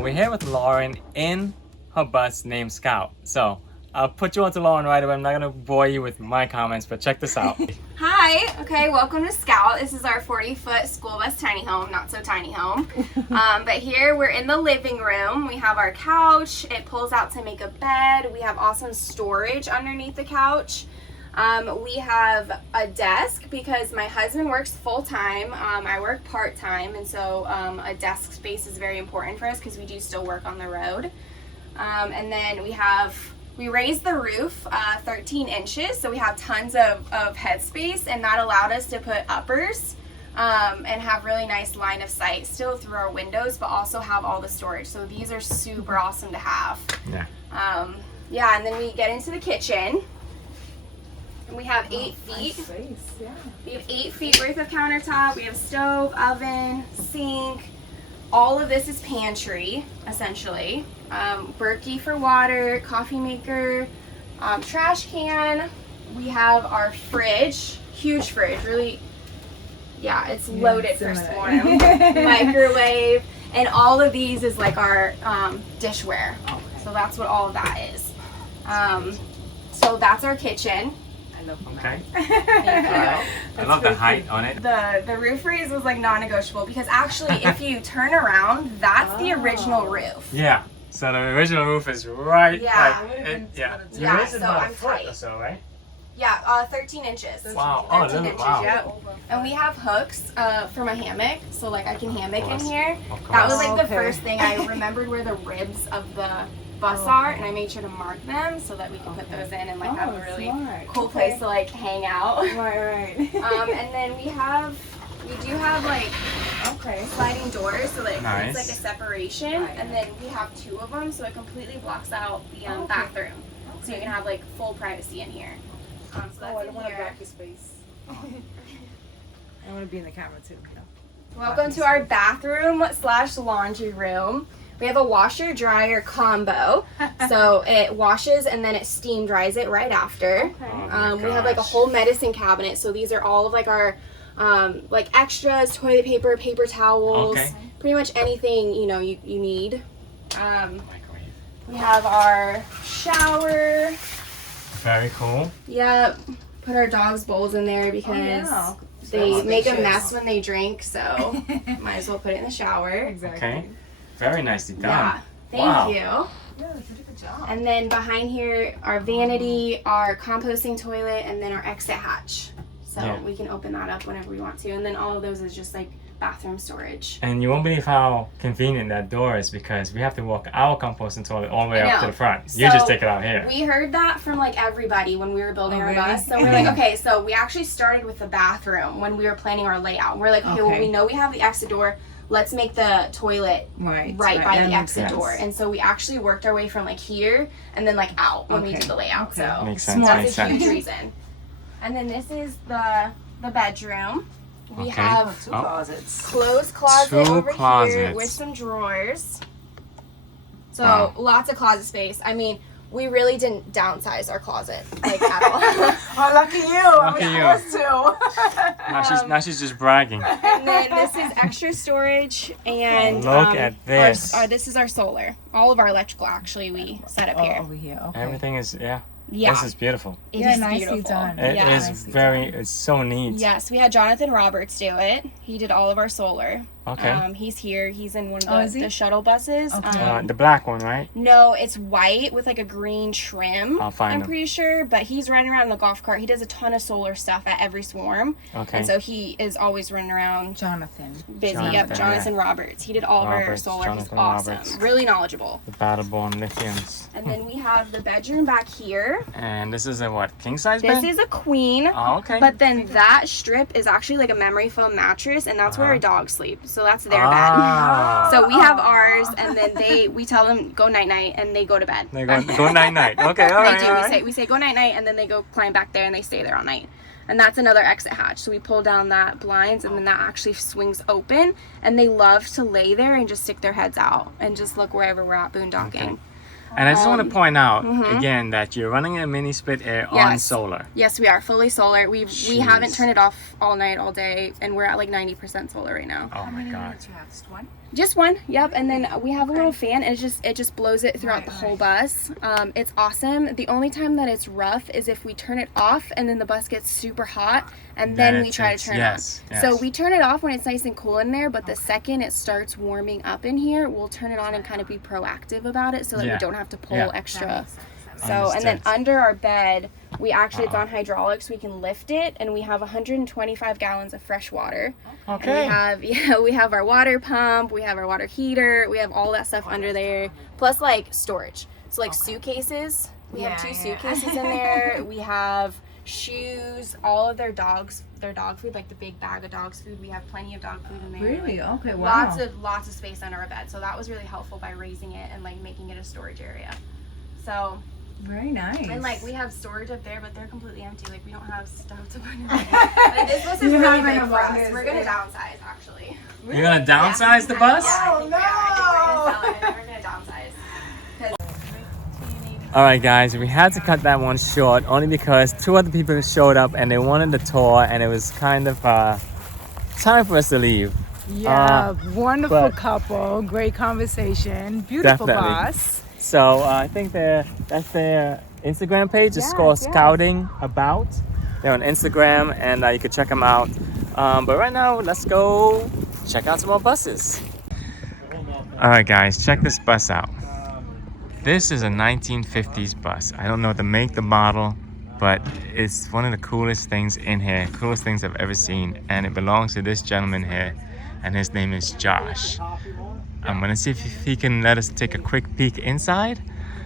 So we're here with Lauren in her bus named Scout. So I'll put you onto Lauren right away. I'm not gonna bore you with my comments, but check this out. Hi, okay, welcome to Scout. This is our 40-foot school bus tiny home, not so tiny home. But here we're in the living room. We have our couch. It pulls out to make a bed. We have awesome storage underneath the couch. We have a desk because my husband works full-time. I work part-time, and so a desk space is very important for us because we do still work on the road. And then we raised the roof 13 inches, so we have tons of headspace, and that allowed us to put uppers and have really nice line of sight still through our windows, but also have all the storage. So these are super awesome to have. Yeah. Yeah, and then we get into the kitchen. And we have 8 feet. Nice space, yeah. We have 8 feet worth of countertop. We have stove, oven, sink. All of this is pantry, essentially. Berkey for water, coffee maker, trash can. We have our fridge, huge fridge, really, yeah, it's loaded for storm. Microwave, and all of these is like our dishware. So that's what all of that is. So that's our kitchen. Okay. Thank you. I love the height on it. The roof raise was like non-negotiable because actually if you turn around, that's the original roof. Yeah. So the original roof is right. Yeah. Yeah. Yeah, Yours is so about I'm a foot tight. or so, right? Yeah, 13 inches. Wow. 13 inches, wow. yep. And we have hooks for my hammock, so like I can hammock in here. Of That was course. like the first thing. I remembered where the ribs of the bus are, and I made sure to mark them so that we can put those in and like have a really cool place to like hang out. Right. And then we do have like sliding doors so that it Nice. creates like a separation, and then we have 2 of them so it completely blocks out the bathroom, so you can have like full privacy in here. So that's I don't in want to here. block your space. I want to be in the camera too. Welcome to our bathroom / laundry room. We have a washer dryer combo, so it washes and then it steam dries it right after. Oh We have like a whole medicine cabinet, so these are all of like our like extras, toilet paper, paper towels, pretty much anything you need. We have our shower. Very cool. Yep, put our dogs' bowls in there because they make a mess when they drink, so might as well put it in the shower. Exactly. Okay. Very nicely done. Yeah, thank Wow. you. Yeah, you did a good job. And then behind here, our vanity, our composting toilet, and then our exit hatch. So we can open that up whenever we want to. And then all of those is just like bathroom storage. And you won't believe how convenient that door is because we have to walk our composting toilet all the way up to the front. You just take it out here. We heard that from like everybody when we were building our really? bus. So we're like, okay, so we actually started with the bathroom when we were planning our layout. We're like, okay, well, we know we have the exit door. Let's make the toilet right by the exit door. And so we actually worked our way from like here and then like out when we did the layout. So Makes sense. that's a huge reason. And then this is the bedroom. We have 2 closets. clothes closet 2 over here closets. with some drawers. So lots of closet space. I mean, we really didn't downsize our closet like at all. Oh, lucky you! Lucky I was supposed to. Now she's just bragging. And then this is extra storage, and Look at this. This is our solar. All of our electrical actually we set up here. Over here. Okay. Everything is Yeah, This is beautiful. it Yeah, is nicely beautiful. done. It Yeah. is it's so neat. Yes, we had Jonathan Roberts do it. He did all of our solar. Okay. He's here. He's in one Oh, of is he? the shuttle buses. Okay. The black one, right? No, it's white with like a green trim. I'll find I'm him. pretty sure, but he's riding around in the golf cart. He does a ton of solar stuff at every swarm. Okay. And so he is always running around Jonathan. busy. Jonathan, Jonathan Roberts. He did all of our Roberts, solar. Jonathan He's awesome. Roberts. Really knowledgeable. The Battleborn Lithiums. And then we have the bedroom back here. And this is a what? King size This bed? is a queen. Oh, okay. But then that strip is actually like a memory foam mattress, and that's where our dogs sleep. So that's their bed. So we have ours, and then we tell them go night night, and they go to bed. They go night night. Okay, all right. They do. all right. We say go night night, and then they go climb back there and they stay there all night. And that's another exit hatch. So we pull down that blinds, and then that actually swings open. And they love to lay there and just stick their heads out and just look wherever we're at boondocking. Okay. And I just want to point out again that you're running a mini split air on solar. Yes, we are fully solar. We haven't turned it off all night, all day, and we're at like 90% solar right now. Oh my God. You have just 1? Just one, yep. And then we have a little fan, and it just blows it throughout the whole bus. It's awesome. The only time that it's rough is if we turn it off and then the bus gets super hot, and then we try to turn it on. Yes. So we turn it off when it's nice and cool in there, but the second it starts warming up in here, we'll turn it on and kind of be proactive about it so that we don't have to pull extra. So, and then under our bed, we actually, it's on hydraulics, we can lift it, and we have 125 gallons of fresh water. Okay. And we have our water pump, we have our water heater, we have all that stuff under there, plus like storage. So like suitcases, we have 2 suitcases in there. We have shoes, all of their dog food, like the big bag of dog's food. We have plenty of dog food in there. Really? Okay, wow. Lots of space under our bed. So that was really helpful by raising it and like making it a storage area. So very nice. And like we have storage up there, but they're completely empty. Like we don't have stuff to put in there. Like, this bus is really big for us. We're gonna downsize actually. You're gonna downsize the bus? Yeah, we're gonna downsize. All right, guys, we had to cut that one short only because 2 other people showed up and they wanted the tour, and it was kind of time for us to leave. Yeah, wonderful but- couple, great conversation, beautiful Definitely. bus. So I think that's their Instagram page. It's called Scouting About. They're on Instagram, and you can check them out. But right now, let's go check out some more buses. All right, guys, check this bus out. This is a 1950s bus. I don't know the make, the model, but it's one of the coolest things in here, coolest things I've ever seen. And it belongs to this gentleman here, and his name is Josh. I'm gonna see if he can let us take a quick peek inside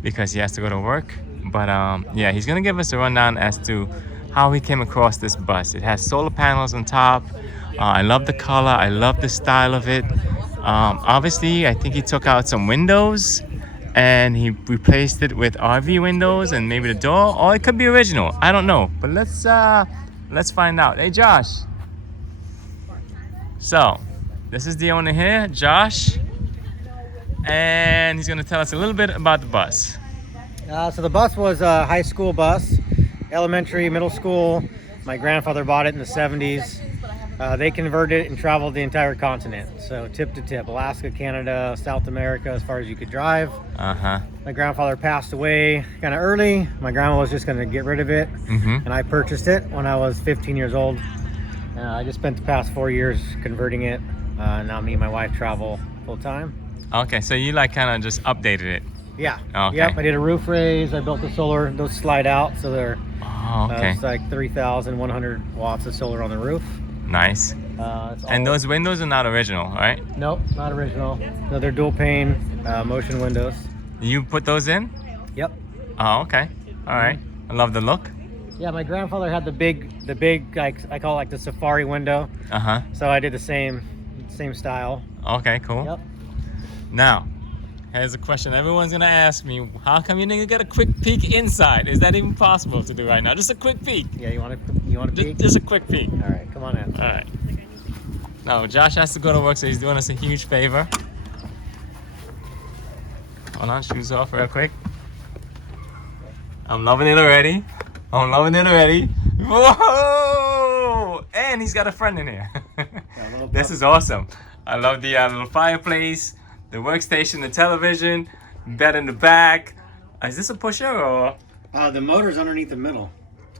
because he has to go to work. But yeah, he's gonna give us a rundown as to how he came across this bus. It has solar panels on top. I love the color, I love the style of it. Obviously, I think he took out some windows and he replaced it with RV windows and maybe the door, or it could be original. I don't know, but let's find out. Hey, Josh. So, this is the owner here, Josh. And he's going to tell us a little bit about the bus. So the bus was a high school bus, elementary, middle school. My grandfather bought it in the 70s. They converted it and traveled the entire continent. So tip to tip, Alaska, Canada, South America, as far as you could drive. My grandfather passed away kind of early. My grandma was just going to get rid of it. And I purchased it when I was 15 years old. I just spent the past 4 years converting it. Now me and my wife travel full time. Okay, so you like kind of just updated it. Yeah. Okay. Yep, I did a roof raise. I built the solar. Those slide out, so they're okay. it's like 3,100 watts of solar on the roof. Nice. And those windows are not original, right? Nope, not original. No, they're dual pane motion windows. You put those in? Yep. Oh, okay. All right. I love the look. Yeah, my grandfather had the big like I call it like the safari window. So I did the same style. Okay, cool. Yep. Now, here's a question everyone's gonna ask me: how come you didn't get a quick peek inside? Is that even possible to do right now? Just a quick peek. Yeah, you want to peek? Just a quick peek. All right, come on in. All right. Now, Josh has to go to work, so he's doing us a huge favor. Hold on, shoes off real quick. I'm loving it already. Whoa! And he's got a friend in here. This is awesome. I love the little fireplace, the workstation, the television, bed in the back. Is this a pusher or? The motor's underneath the middle.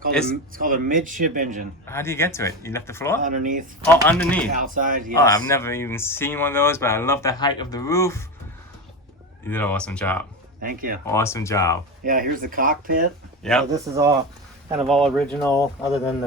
It's called a midship engine. How do you get to it? You left the floor? Underneath. Oh, underneath. Outside, yes. Oh, I've never even seen one of those, but I love the height of the roof. You did an awesome job. Thank you. Awesome job. Yeah, here's the cockpit. Yep. So this is all original, other than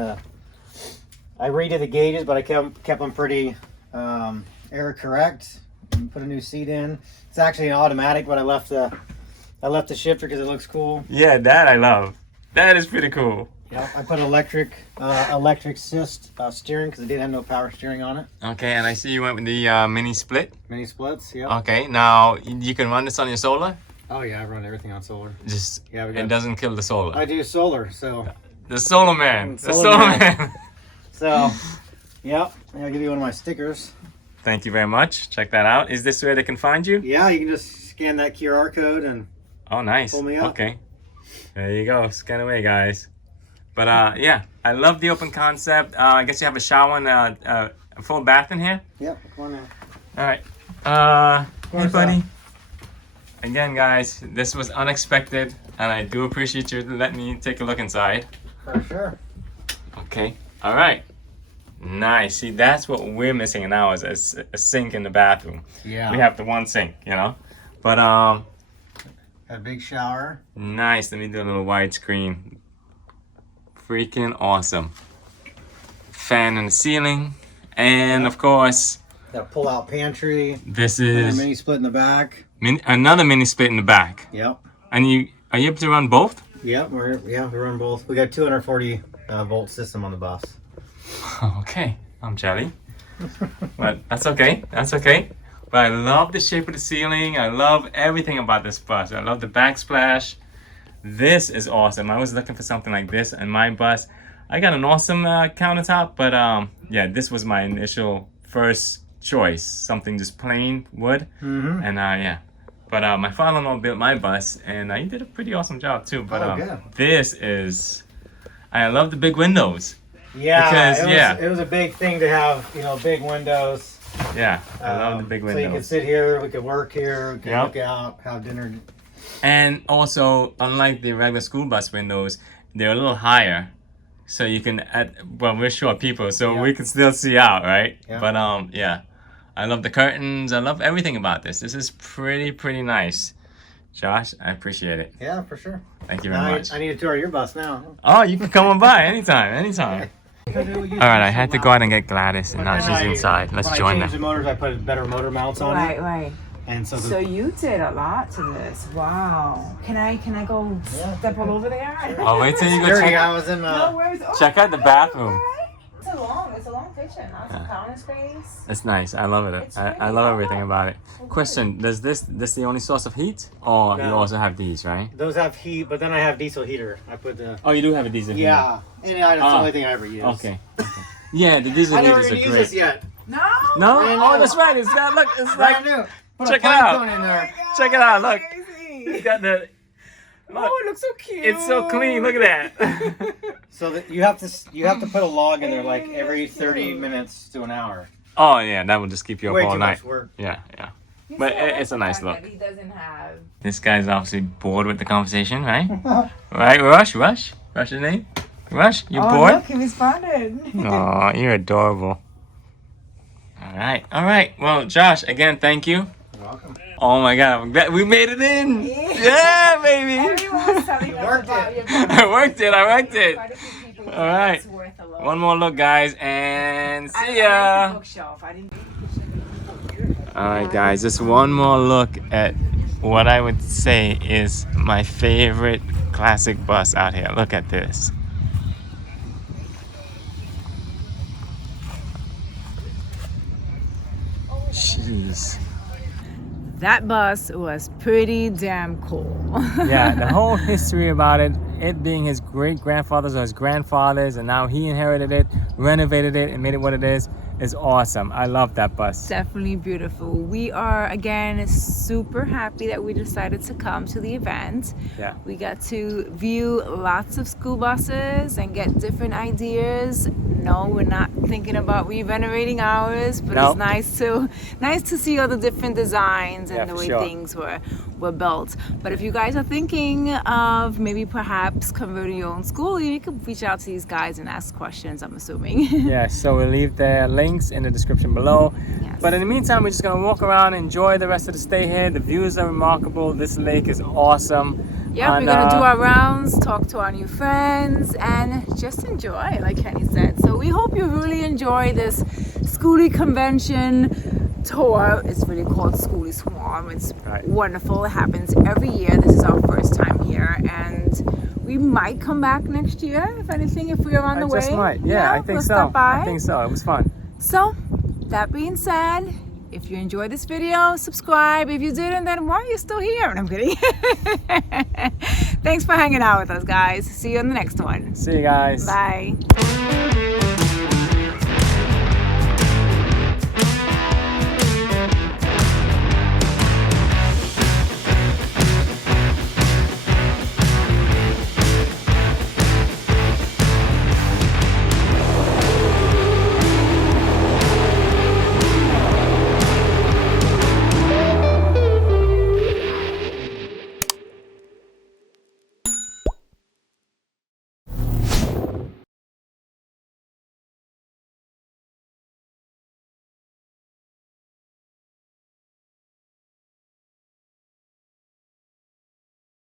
I redid the gauges, but I kept them pretty error correct. And put a new seat in. It's actually an automatic, but I left the shifter because it looks cool. Yeah, that I love. That is pretty cool. Yeah, I put electric assist steering because it didn't have no power steering on it. Okay, and I see you went with the mini split. Mini splits, yeah. Okay, now you can run this on your solar. Oh yeah, I run everything on solar. Just Yeah, it doesn't kill the solar. I do solar, so. The solar man. The Solar solar man. man. So, yep. I'll give you one of my stickers. Thank you very much. Check that out. Is this where they can find you? Yeah, you can just scan that QR code and. Oh, nice. Pull me up. Okay. There you go. Scan away, guys. But yeah, I love the open concept. I guess you have a shower and a full bath in here. Yep. Come on now. All right. Hey, Where's buddy. Again, guys, this was unexpected, and I do appreciate you letting me take a look inside. For sure. Okay. All right. Nice. See, that's what we're missing now is a sink in the bathroom. Yeah. We have the one sink, you know. But A big shower. nice. Let me do a little widescreen. Freaking awesome. Fan in the ceiling, and of course, That pull-out pantry. this And a is mini split in the back. another mini split in the back. Yep. And are you able to run both? Yep. We run both. We got 240 volt system on the bus. Okay, I'm jelly. But that's okay. That's okay. But I love the shape of the ceiling. I love everything about this bus. I love the backsplash. This is awesome. I was looking for something like this in my bus. I got an awesome countertop, but yeah, this was my initial first choice. Something just plain wood. Mm-hmm. And yeah. But my father-in-law built my bus, and he did a pretty awesome job too. But good. this is, I love the big windows. Yeah. Because, it was a big thing to have, big windows. Yeah, I love the big So you could windows. sit here, we could work here, we could Yep. look out, have dinner. And also, unlike the regular school bus windows, they're a little higher. So you can, well, we're short people, so Yeah. we can still see out, right? Yeah. But yeah, I love the curtains. I love everything about this. This is pretty nice. Josh, I appreciate it. Yeah, for sure. Thank you very much. I need a tour of your bus now. Oh, you can come on by anytime. All right, I had to go out and get Gladys, and now she's inside. Let's join When I changed the them. motors, I put better motor mounts on it. Right. And so, So you did a lot to this. Wow. Can I go step all over there? Oh, wait till you go dirty, check, I was in No worries. Oh, check out the bathroom. It's a long kitchen. Lots of counter space. It's nice. I love it. It's I really love well everything done. about it. Question: Does this the only source of heat, or you No. also have these, right? Those have heat, but then I have diesel heater. I put the... Oh, you do have a diesel heater. Yeah. And that's the Ah. only thing I ever use. Okay. Yeah, the diesel I never heaters even are used this great. yet. No. No? Brand Oh, new. that's right. It's got look. It's Brand like new. Put check a it out. pine cone in there. check it out. Look, Crazy. it's got the. Look, Oh, it looks so cute. it's so clean. Look at that. So that you have to put a log in there like every 30 minutes to an hour. Oh yeah, that will just keep you Way up all too night. much work. Yeah. He's But so it's a nice fun look. that He doesn't have. This guy's obviously bored with the conversation, right? Right, Rush, your name? Rush, you bored? Look, he responded. Aw, you're adorable. All right. Well, Josh, again, thank you. You're welcome. Oh my God, I'm glad we made it in. Yeah, baby. Everyone was telling You us worked about it. your I worked it. Quite a few people were All right. it's worth a look. One more look, guys, and I see like ya. the bookshelf. I didn't. All right, guys, just one more look at what I would say is my favorite classic bus out here. Look at this. Jeez. That bus was pretty damn cool. Yeah, the whole history about it being his great-grandfather's or his grandfather's, and now he inherited it, renovated it, and made it what it is awesome. I love that bus. Definitely beautiful. We are again super happy that we decided to come to the event. Yeah. We got to view lots of school buses and get different ideas. No, we're not thinking about renovating ours, but Nope. it's nice to see all the different designs and Yeah, the for way sure. things were built. But if you guys are thinking of maybe perhaps converting your own school, you can reach out to these guys and ask questions, I'm assuming. Yeah, so we'll leave the links in the description below. Yes. But in the meantime, we're just gonna walk around, enjoy the rest of the stay here. The views are remarkable. This lake is awesome. Yeah, And, we're gonna do our rounds, talk to our new friends, and just enjoy, like Kenny said. So we hope you really enjoy this SKoolie convention tour. It's really called SKoolie Swarm. It's Right. wonderful. It happens every year. This is our first time here, and we might come back next year, if anything, if we're on the way. Just might. Yeah, I think we'll so. stop by. I think so. It was fun. So, that being said, if you enjoyed this video, subscribe. If you didn't, then why are you still here? And I'm kidding. Thanks for hanging out with us, guys. See you on the next one. See you guys. Bye.